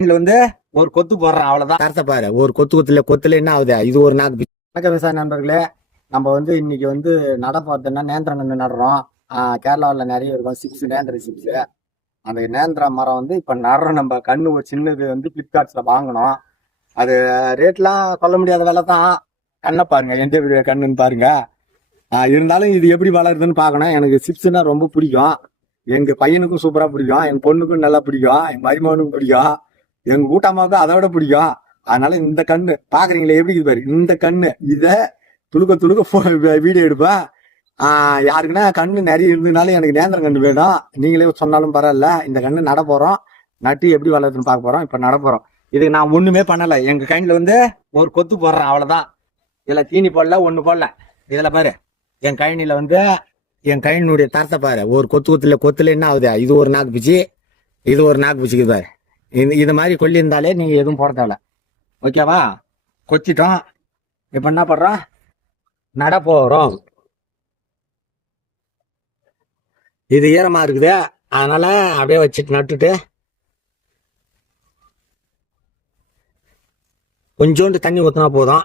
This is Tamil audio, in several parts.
இதுல வந்து ஒரு கொத்து போடுறேன், அவ்வளவுதான். கருத்தை பாரு, ஒரு கொத்துல என்ன ஆகுது, இது ஒரு நாக்கு. வணக்கம் விவசாய நண்பர்களே, நம்ம வந்து இன்னைக்கு வந்து நட பார்த்தோம்னா நேந்திரம் கன்று நடுறோம். கேரளாவில் நிறைய இருக்கும் சிப்ஸ், நேந்திர சிப்ஸ். அந்த நேந்திர மரம் வந்து இப்ப நடுறோம். நம்ம கண்ணு ஒரு சின்னது வந்து பிளிப்கார்ட்ஸ்ல வாங்கணும். அது ரேட்லாம் சொல்ல முடியாத விலை தான். கண்ணை பாருங்க, எந்த கண்ணுன்னு பாருங்க. இருந்தாலும் இது எப்படி வளருதுன்னு பார்க்கணும். எனக்கு சிப்ஸ்னா ரொம்ப பிடிக்கும். எங்க பையனுக்கும் சூப்பரா பிடிக்கும், என் பொண்ணுக்கும் நல்லா பிடிக்கும், என் மருமகனுக்கும் பிடிக்கும், எங்க கூட்டம்மாவுக்கும் அதை விட பிடிக்கும். அதனால இந்த கண்ணு பாக்குறீங்களே எப்படி இது பாரு, இந்த கண்ணு இத துளுக்க வீடியோ எடுப்பேன். யாருக்குன்னா கண்ணு நிறைய இருந்ததுனால எனக்கு நேந்திரம் கண்ணு வேணும். நீங்களே சொன்னாலும் பரவாயில்ல. இந்த கண்ணு நட போறோம், நட்டு எப்படி வளருதுன்னு பார்க்க போறோம். இப்ப நட போறோம். இதுக்கு நான் ஒண்ணுமே பண்ணல. எங்க கைண்ட்ல வந்து ஒரு கொத்து போடுறேன், அவ்வளவுதான். இதுல தீனி போடல, ஒண்ணு போடல. இதுல பாரு, என் கழனியில வந்து என் கழனியுடைய தரத்தை பாரு, ஒரு கொத்துல என்ன ஆகுது, இது ஒரு நாக்கு பிச்சு, இது ஒரு நாக்கு பிச்சுக்குது பாரு. இது மாதிரி கொல்லி இருந்தாலே நீங்க எதுவும் போட தேவை. ஓகேவா? கொச்சிட்டோம். இப்ப என்ன பண்றோம், நட போறோம். இது ஈரமா இருக்குது, அதனால அப்படியே வச்சுட்டு நட்டுட்டு கொஞ்சோண்டு தண்ணி ஊத்தினா போதும்.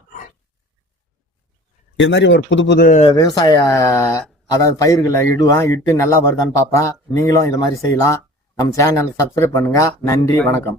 இது மாதிரி ஒரு புது புது விவசாய அதாவது பயிர்களை இட்டு நல்லா வருதான்னு பார்ப்பேன். நீங்களும் இது மாதிரி செய்யலாம். நம்ம சேனல் சப்ஸ்கிரைப் பண்ணுங்க. நன்றி, வணக்கம்.